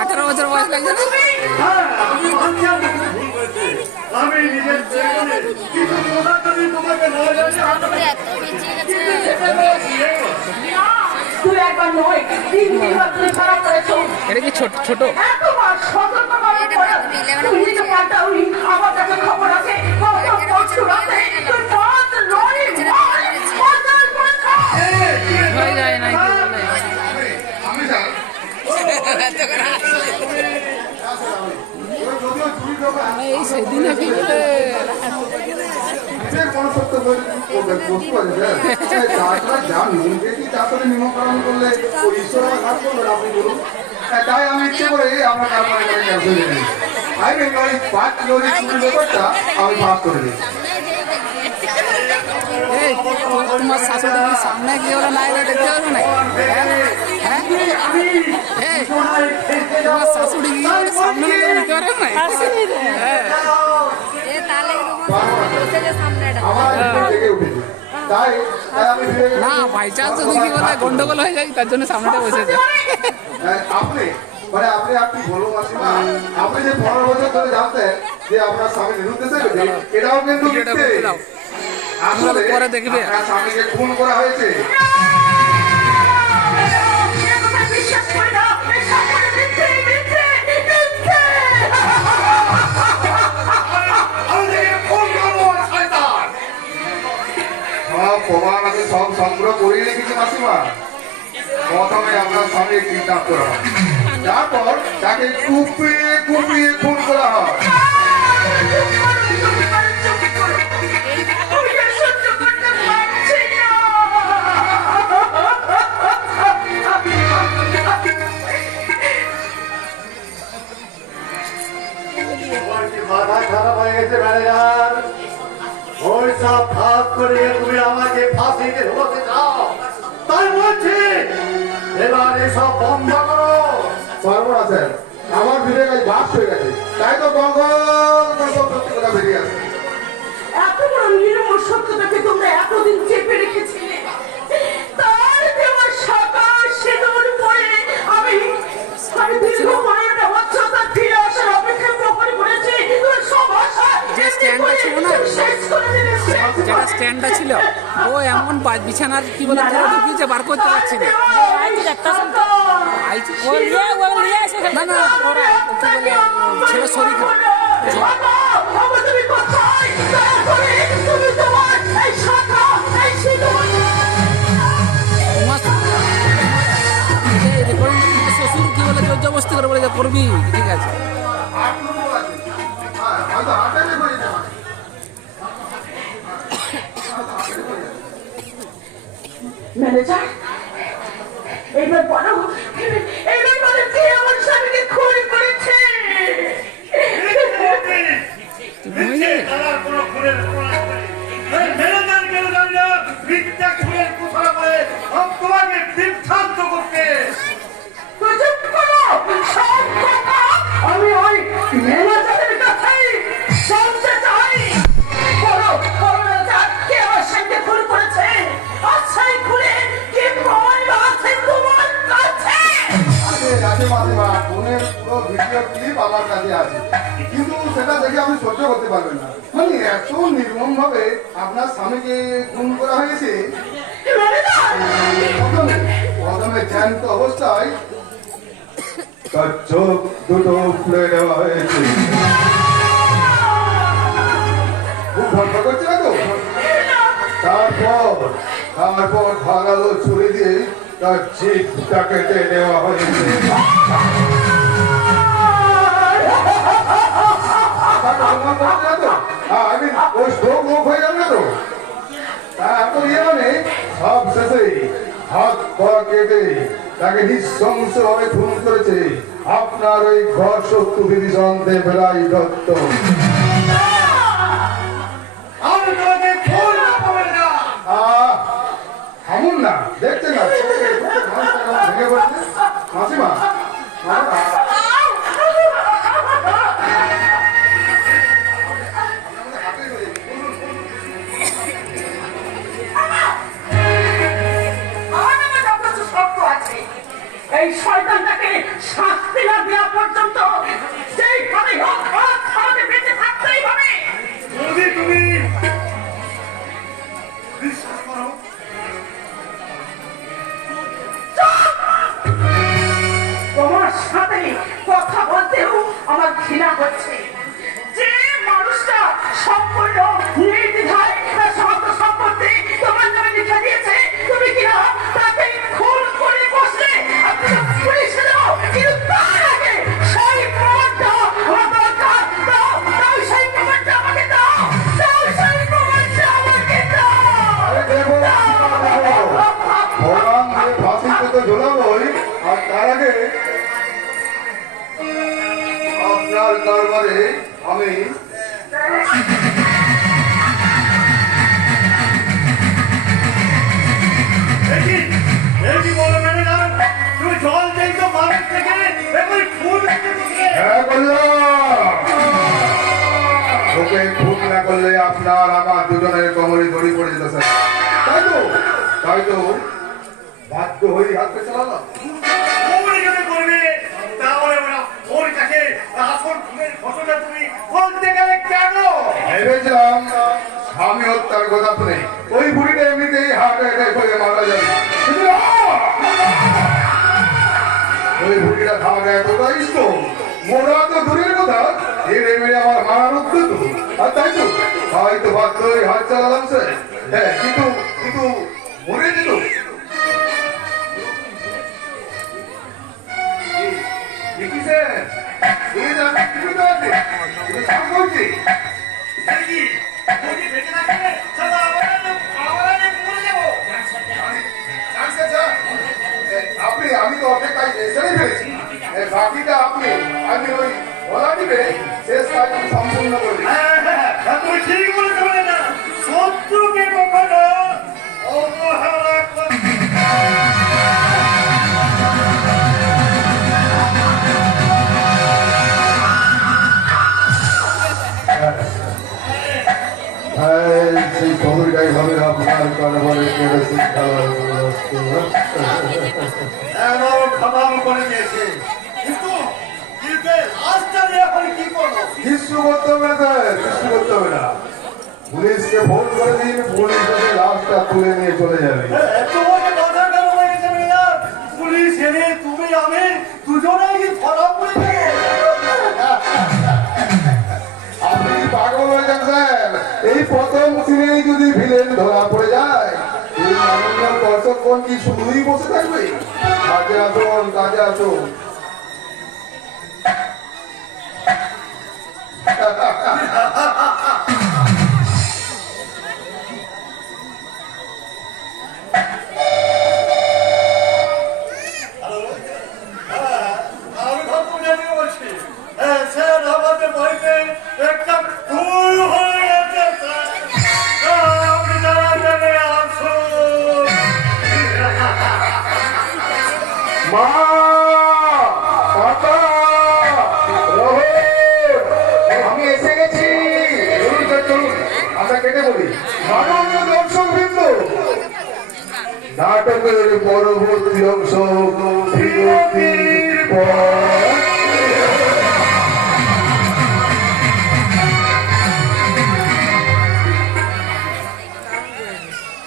18 বছর বয়স লাগছে আমি নিজের জীবনে কিছু তোমাকে এটা কি ছোট ছোট হয়ে যায় না এই সেদিন তাই আমি ইচ্ছে করে আমার আমি 5 কিলোর ব্যাপারটা আমি ভাগ করে দিই। তোমার শাশুড়ি সামনে গিয়ে ওরা নাই দেখতে পারবে না তোমার শাশুড়ি গিয়ে সামনে দেখতে পারবে না বাই চান্স যদি কি বলে গন্ডগোল হয়ে যায় তার জন্য সামনেটা বসে যায়। আপনি মানে আপনি বলো মাসিমা, আপনি যে 15 বছর ধরে জানতেন যে আপনার স্বামী নিরুদ্দেশ হয়েছে, এটাও কিন্তু আসলে পরে দেখবে আপনার স্বামীকে খুন করা হয়েছে। সব প্রমাণ আছে, সব সংগ্রহ করে রেখেছি মাসিমা। প্রথমে আপনার স্বামী কিডন্যাপ করা হয়, তারপর তাকে কুপিয়ে কুপিয়ে খুন করা হয়। মাথা খারাপ হয়ে গেছে ম্যানেজার, ওই সব ভাগ করে তুমি আমাকে ফাঁসিতে ঢোকাতে চাও, তাই বলছি এবার এসব বন্ধ করো। সর্বনাশ, আমার বিবেক আজ বাস হয়ে গেছে, তাই তো সত্যি কথা বেরিয়ে আসে। এত বড় নির্মল সত্যটাকে তোমরা এতদিন চেপে রেখেছিলে, তার দেওয়া সকাল সেতুর পরে আমি দীর্ঘ 15টা বছর তার ফিরে আসার অপেক্ষা করে করেছি। সব আশা স্ট্যান্ডটা ছিল না, যেটা স্ট্যান্ডটা ছিল ও এমন বিছানার কি বলে ঢুকিয়েছে বার করতে পারছি না। না না ছেলে শরীর শ্বশুর কি বলে জবরদস্তি করে বলে করবি, ঠিক আছে ম্যানেজার, এইবার বলো, এইবার বলো কে আমার স্বামীকে খুন করেছে? আমি ওই ম্যানেজারের কাছেই শুনতে চাই। বলো কে আমার স্বামীকে খুন করেছে? আচ্ছাই খুলে কি প্রমাণ আছে তোমার কাছে? আছে মাসিমা, ফোনের পুরো ভিডিও ক্লিপ আমার কাছে আছে, কিন্তু সেটা দেখে আমি সহ্য করতে পারবেন না। মানে এত নির্মম ভাবে আপনার স্বামীকে খুন করা হয়েছে। প্রথমে জ্যান্ত অবস্থায় তার চোখ দুটো খুলে দেওয়া হয়েছে। খুব ভয় করছে না তো? তারপর ধারালো ছুরি দিয়ে তার জিভটা কেটে দেওয়া হয়েছে। ওই স্ট্রোক মুখ হয়ে যাবে না তো? এখন মানে সব শেষে হাত পা কেটে তাকে নৃশংসভাবে খুন করেছে আপনার ওই ঘর শত্রু বিভীষণ দেবরাই দত্ত। থামুন না, দেখছেন না ভেঙে পড়ছে মাসিমা। শাস্তি না দেওয়া পর্যন্ত যেইভাবে হোক হাত ছাড়াতে বেঁচে থাকতেই হবে। যদি তুমি বিশ্বাস করো, তোমার সাথে কথা বলতেও আমার ঘৃণা হচ্ছে। যে মানুষটা সম্পূর্ণ নির্দ্বিধায় তার সমস্ত সম্পত্তি তোমার নামে লিখে দিয়েছে, তুমি কিনা তাকে খুন করে বসলে। আপনি তো পুলিশে দাও, কিন্তু তার আগে সেই প্রমাণটা আমার দরকার। দাও দাও, সেই প্রমাণটা আমাকে দাও, দাও সেই প্রমাণটা আমাকে দাও। আরে দেবো, ভগবান দিয়ে ফাঁসিতে তো ঝোলাবোই, আর তার আগে আপনার দরবারে আমি হ্যাঁ বললাম, ওকে খুন না করলে আপনার আমার দুজনের কোমরে দড়ি পড়ে যেত স্যার। তাই তো বাধ্য হয়ে হাতে চালালাম। ভেবেছিলাম স্বামী হত্যার কথা শুনে ওই বুড়িটা এমনিতেই হার্ট অ্যাটাক হয়ে মারা যাবে, কিন্তু না! ওই বুড়িটা খাওয়া এতটাই স্ট্রং, মোড়া তো দূরের কথা, এর মেরে আমার মারার উদ্যত। আর তাই তো হয়তো বাধ্য হয়ে হাত চালালাম স্যার। হ্যাঁ, কিন্তু কিন্তু মরে যেত। কি স্যার, তুমি তো আমি জীবিত আছি, তুমি সাপ করছি। আপনি, আমি তো অর্ধেক কাজ সেরে ফেলেছি, বাকিটা আপনি, আমি ওই বলা দিবে শেষ কাজ সম্পূর্ণ করবি। তুমি ঠিক বলেছো না, শত্রুকে কখনো অবহেলা করবে না। সেই খবরটাই হবে আপনার কারণে খাবার করে দিয়েছে, কিন্তু লাস্টটা নিয়ে এখন কি করবো? কিছু করতে হবে না স্যার, কিছু করতে হবে না। পুলিশকে ফোন করে দিন, পুলিশ এসে লাশটা তুলে নিয়ে চলে যাবে। এত বড় কথা কেন হয়েছে না? পুলিশ এনে তুমি আমি দুজনেই কি ধরা পড়ে যাবে? আপনি কি পাগল হয়ে যান স্যার? এই প্রথম সিনেই যদি ভিলেন ধরা পড়ে যায়, এই মাননীয় দর্শকগণ কি শুধুই বসে থাকবে? কাজে আসুন, কাজে আসুন। আমি ঘটনা বলছি, স্যার আমাদের বাড়িতে একটা ভুল হয়ে গেছে স্যার, আপনি তাড়াতাড়ি আসুন। মা, পাপা, রোহিত, আমি এসে গেছি। চলুন স্যার, চলুন, আমরা কেটে বলি। মাননীয় দর্শকবৃন্দ, নাটকের পরবর্তী অংশ বিরতি।